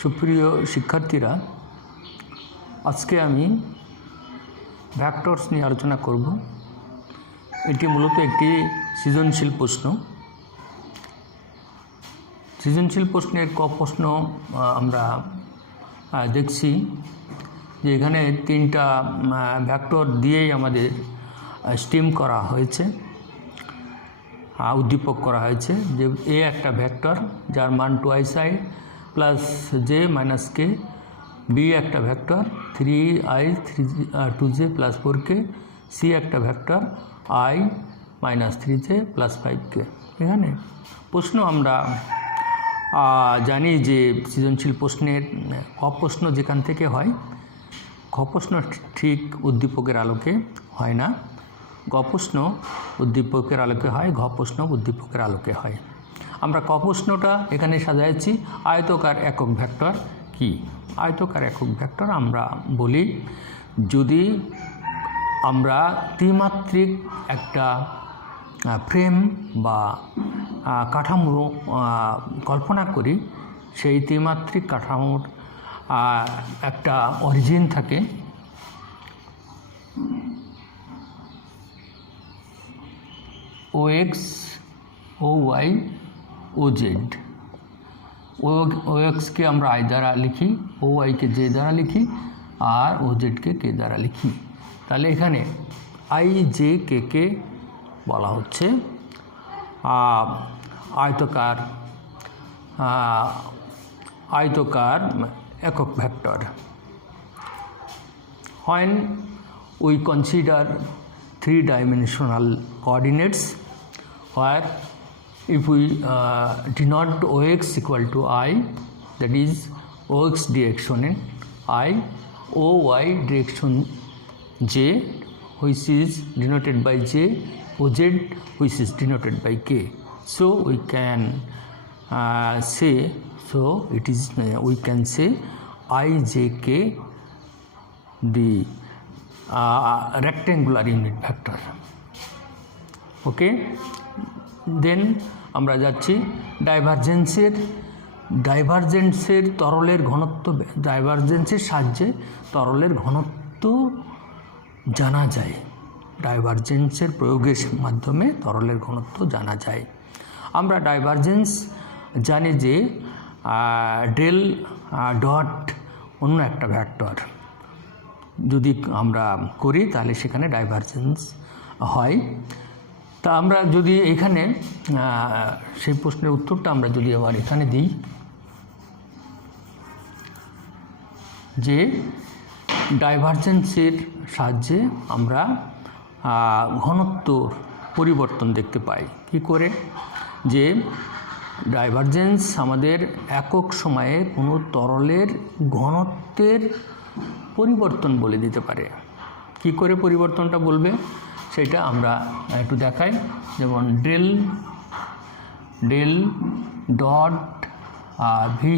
সুপ্রিয় শিক্ষার্থীরা, আজকে আমি ভেক্টরস নিয়ে আলোচনা করব। এটি মূলত একটি সৃজনশীল প্রশ্ন। সৃজনশীল প্রশ্নের ক প্রশ্ন আমরা দেখছি যে এখানে তিনটা ভেক্টর দিয়েই আমাদের স্টিম করা হয়েছে, উদ্দীপক করা হয়েছে। যে এ একটা ভেক্টর যার মান 2i plus j minus k, B একটা vector 3i 2j plus 4k, C একটা vector i minus 3j plus 5k। এখানে প্রশ্ন আমরা জানি যে সৃজনশীল প্রশ্নের ক প্রশ্ন যেখান থেকে হয়, খ প্রশ্ন ঠিক উদ্দীপকের আলোকে হয় না, গ প্রশ্ন উদ্দীপকের আলোকে হয়, ঘ প্রশ্ন উদ্দীপকের আলোকে হয়। আমরা ক প্রশ্নটা এখানে সাজাইছি আয়তকার একক ভেক্টর কি। আয়তকার একক ভেক্টর আমরা বলি যদি আমরা ত্রিমাত্রিক একটা ফ্রেম বা কাঠামো কল্পনা করি, সেই ত্রিমাত্রিক কাঠামোর একটা অরিজিন থাকে, OX, OY, OZ। OXকে আমরা I দ্বারা লিখি, OYকে J দ্বারা লিখি, আর OZকে K দ্বারা লিখি। তাহলে এখানে I J K কে বলা হচ্ছে আয়তকার একক vector. When we consider three-dimensional coordinates, where if we denote OX equal to I, that is OX direction I, OY direction J, which is denoted by J, OZ which is denoted by K. So we can say, we can say IJK the rectangular unit vector. Okay, then আমরা যাচ্ছি ডাইভারজেন্সের তরলের ঘনত্ব। ডাইভারজেন্সের সাহায্যে তরলের ঘনত্ব জানা যায়, ডাইভারজেন্সের প্রয়োগের মাধ্যমে তরলের ঘনত্ব জানা যায়। আমরা ডাইভারজেন্স জানি যে ডেল ডট অন্য একটা ভেক্টর যদি আমরা করি তাহলে সেখানে ডাইভারজেন্স হয়। তা আমরা যদি এখানে সেই প্রশ্নের উত্তরটা আমরা যদি আবার এখানে দিই যে ডাইভারজেন্সের সাহায্যে আমরা ঘনত্ব পরিবর্তন দেখতে পাই। কি করে? যে ডাইভারজেন্স আমাদের একক সময়ে কোনো তরলের ঘনত্বের পরিবর্তন বলে দিতে পারে। কি করে পরিবর্তনটা বলবে সেটা আমরা একটু দেখাই। যেমন del dot V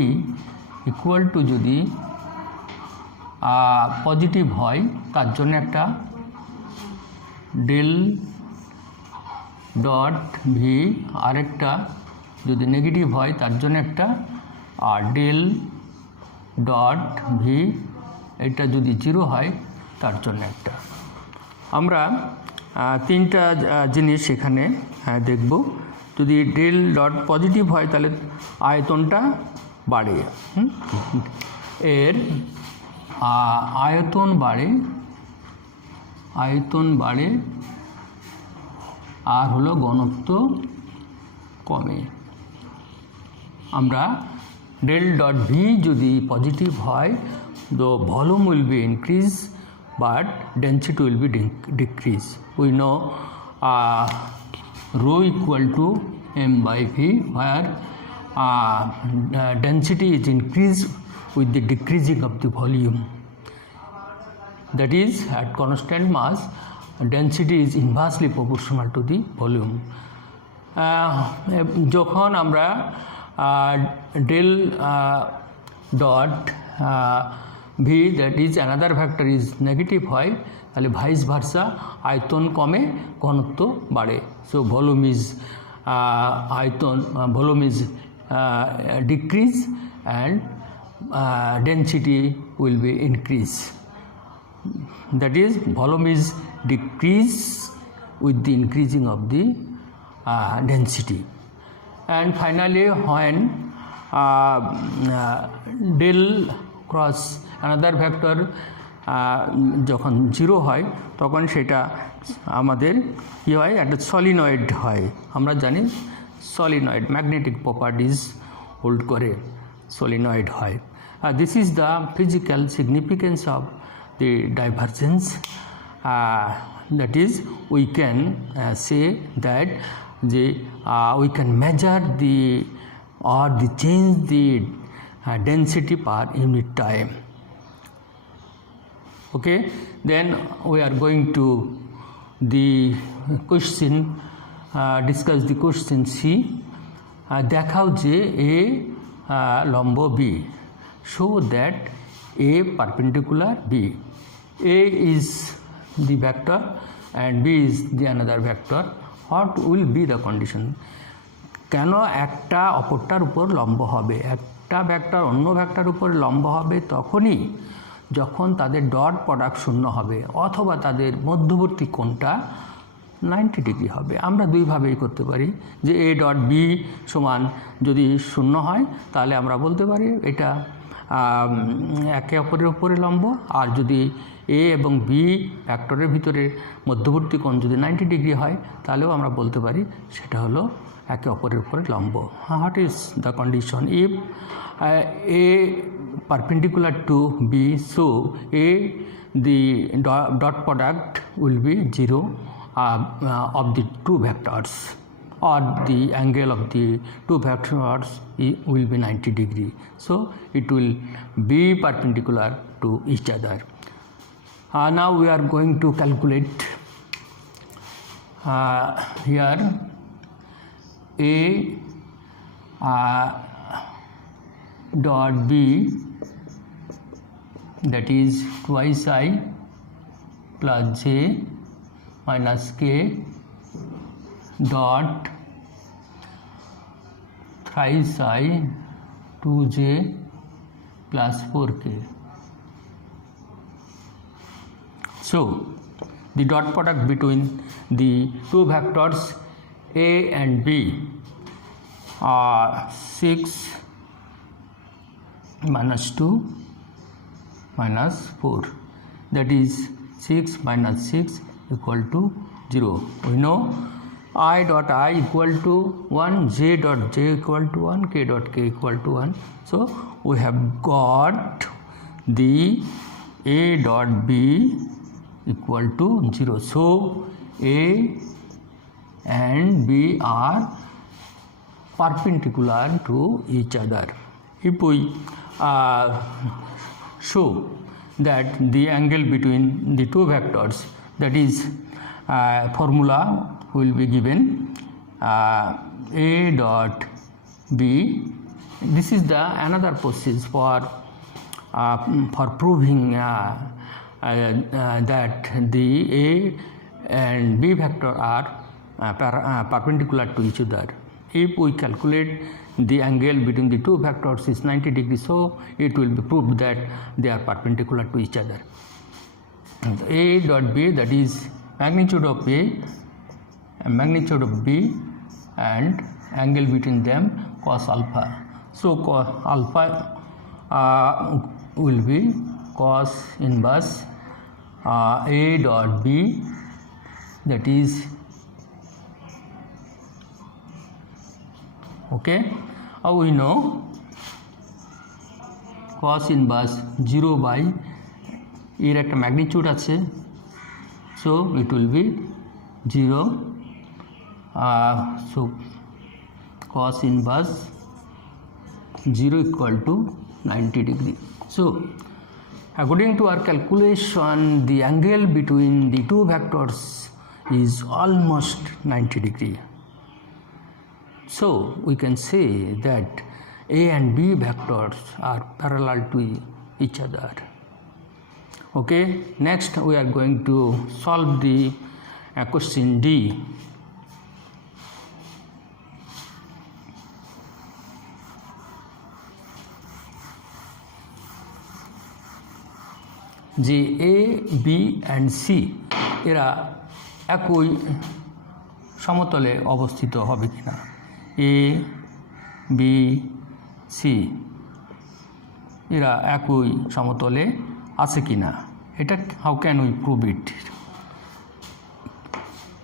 equal to যদি পজিটিভ হয় তার জন্য একটা, ডেল ডট ভি আরেকটা যদি নেগেটিভ হয় তার জন্য একটা, আর ডেল ডট ভি এটা যদি 0 হয় তার জন্য একটা। আমরা তিনটা জিনিস এখানে দেখব। যদি ডেল ডট পজিটিভ হয় তাহলে আয়তনটা বাড়ে, এর আয়তন বাড়ে আর হলো ঘনত্ব কমে। আমরা ডেল ডট ভি যদি পজিটিভ হয়, the volume will be increase but density will be decrease. We know rho equal to m by v, where density is increased with the decreasing of the volume. That is, at constant mass, density is inversely proportional to the volume. যখন আমরা del dot V that is another vector is negative হয় তাহলে vice versa, আয়তন কমে ঘনত্ব বাড়ে। So volume is decrease and density will be increased. That is, volume is decreased with the increasing of the density. And finally, when del cross another vector যখন জিরো হয় তখন সেটা আমাদের কী হয়, একটা সলিনয়েড হয়। আমরা জানি সলিনয়েড ম্যাগনেটিক প্রপার্টিজ হোল্ড করে সলিনয়েড হয়। This is the physical significance of the divergence. That is, we can say that we can measure the or the change the density per unit time. Okay, then we are going to the question, discuss the question C. দেখাও যে a লম্ব b, show that a perpendicular b. A is the vector and B is the another vector. What will be the condition? কেন একটা অপরটার উপর লম্ব হবে? একটা ভেক্টর অন্য ভেক্টর উপর লম্ব হবে তখনই যখন তাদের ডট প্রোডাক্ট শূন্য হবে অথবা তাদের মধ্যবর্তী কোণটা 90 ডিগ্রি হবে। আমরা দুইভাবেই করতে পারি যে A ডট B সমান যদি শূন্য হয় তাহলে আমরা বলতে পারি এটা একে অপরের উপরে লম্ব, আর যদি এ এবং বি ভেক্টরের ভিতরে মধ্যবর্তী কোণ যদি 90 ডিগ্রি হয় তাহলেও আমরা বলতে পারি সেটা হলো একে অপরের উপরে লম্ব। What is the condition? If A perpendicular to B, so A the dot product will be 0 of the two vectors, or the angle of the two vectors will be 90 degree, so it will be perpendicular to each other. Now we are going to calculate here A dot B, that is twice I plus j minus k dot thrice I 2j plus 4k. So the dot product between the two vectors A and B are 6 minus 2 minus 4, that is 6 minus 6 equal to 0. We know I dot I equal to 1, j dot j equal to 1, k dot k equal to 1. So we have got the A dot B equal to 0. So A and B are perpendicular to each other. If we show that the angle between the two vectors, that is formula will be given A dot B. This is the another process for proving that the A and B vector are perpendicular to each other. If we calculate the angle between the two vectors is 90 degrees, so it will be proved that they are perpendicular to each other. A dot B, that is magnitude of A and magnitude of B and angle between them cos alpha. So cos alpha will be cos inverse A dot B, that is okay. We know cos inverse 0 by এর একটা ম্যাগনিটিউড আছে, so it will be 0. So cos inverse 0 equal to 90 degree. So according to our calculation, the angle between the two vectors is almost 90 degree. So we can say that A and B vectors are parallel to each other. Okay, next we are going to solve the question D. যে A B and C এরা একই সমতলে অবস্থিত হবে কিনা, A B C এরা একই সমতলে আছে কিনা, এটা how can we prove it?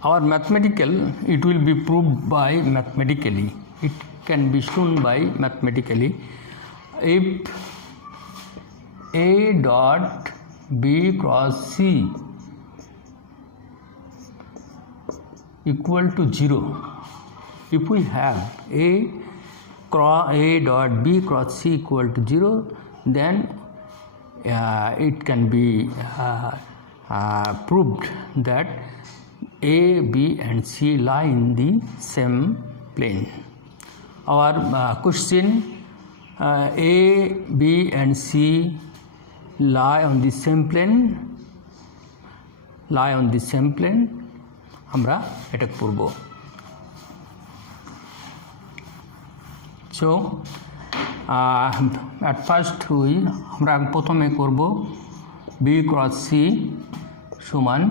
Our mathematical, it will be proved by mathematically. It can be shown by mathematically. If A dot B cross C equal to 0, if we have A dot B cross C equal to 0, then it can be proved that A, B and C lie in the same plane. Our question, A, B and C lie on the same plane, আমরা এটা করব। So at first আমরা প্রথমে করব B cross C সমান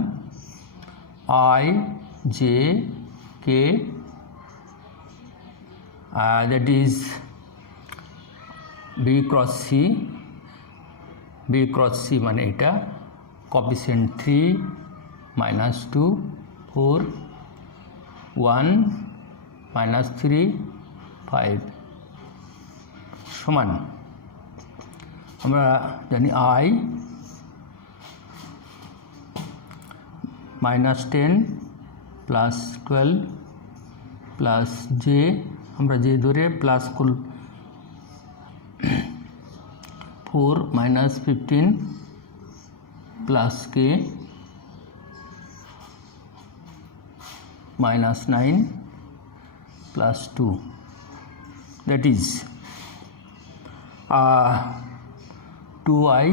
I J K, that is B cross C মানে এটা coefficient 3 minus 2 4 1 minus 3 5 সমান আমরা জানি I minus 10 plus 12 plus J, আমরা J ধরে প্লাস 4 minus 15 plus K minus 9 plus 2, that is 2I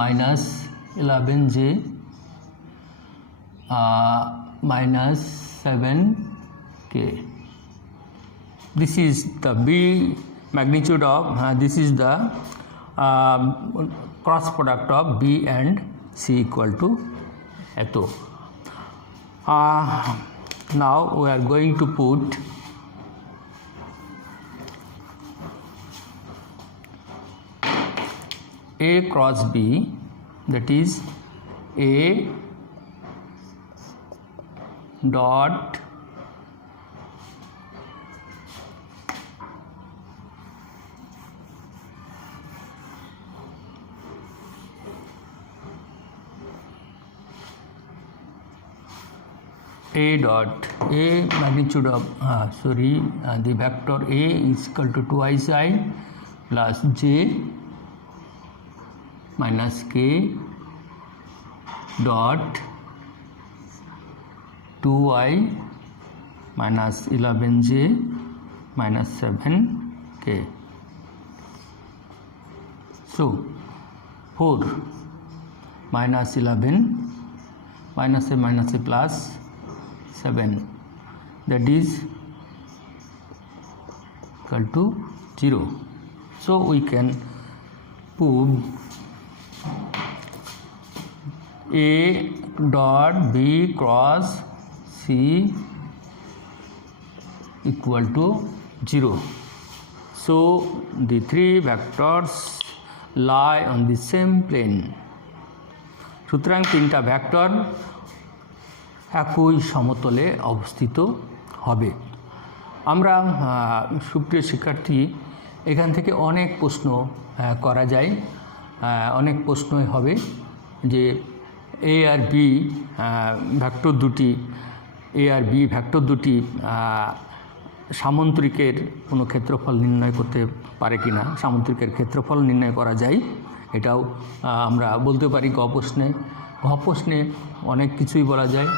minus 11J minus 7K. This is the B magnitude of this is the cross product of B and C equal to eto. Now we are going to put A cross B, that is A dot A dot A magnitude of the vector A is equal to 2i plus J minus K dot 2i minus 11J minus 7K. So 4 minus 11 minus a plus 7, that is equal to 0. So we can prove A dot B cross C equal to 0. So the three vectors lie on the same plane. সুতরাং তিনটা ভেক্টর একই সমতলে অবস্থিত হবে। আমরা সুপ্রিয় শিক্ষার্থী এখান থেকে অনেক প্রশ্ন করা যায়, অনেক প্রশ্নই হবে যে এ আর বি ভেক্টর দুটি সামন্তরিকের কোনো ক্ষেত্রফল নির্ণয় করতে পারে কিনা, সামন্তরিকের ক্ষেত্রফল নির্ণয় করা যায়, এটাও আমরা বলতে পারি গ প্রশ্নে অনেক কিছুই বলা যায়।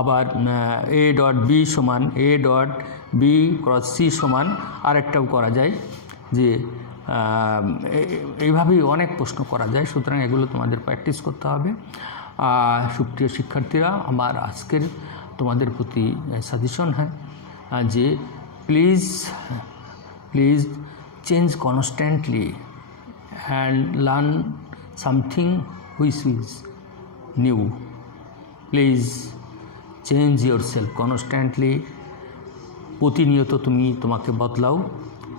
আবার এ ডট বি সমান A dot B cross C সমান আরেকটাও করা যায়, যে এইভাবেই অনেক প্রশ্ন করা যায়। সুতরাং এগুলো তোমাদের প্র্যাকটিস করতে হবে। সুপ্রিয় শিক্ষার্থীরা, আমার আজকের তোমাদের প্রতি সাজেশন হ্যাঁ যে please change constantly and learn something which is new. Please change yourself constantly. প্রতিনিয়ত তুমি তোমাকে বদলাও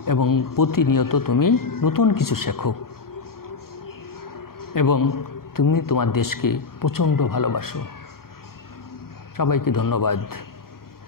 এবং প্রতিনিয়ত তুমি নতুন কিছু শেখো এবং তুমি তোমার দেশকে প্রচণ্ড ভালোবাসো। সবাইকে ধন্যবাদ।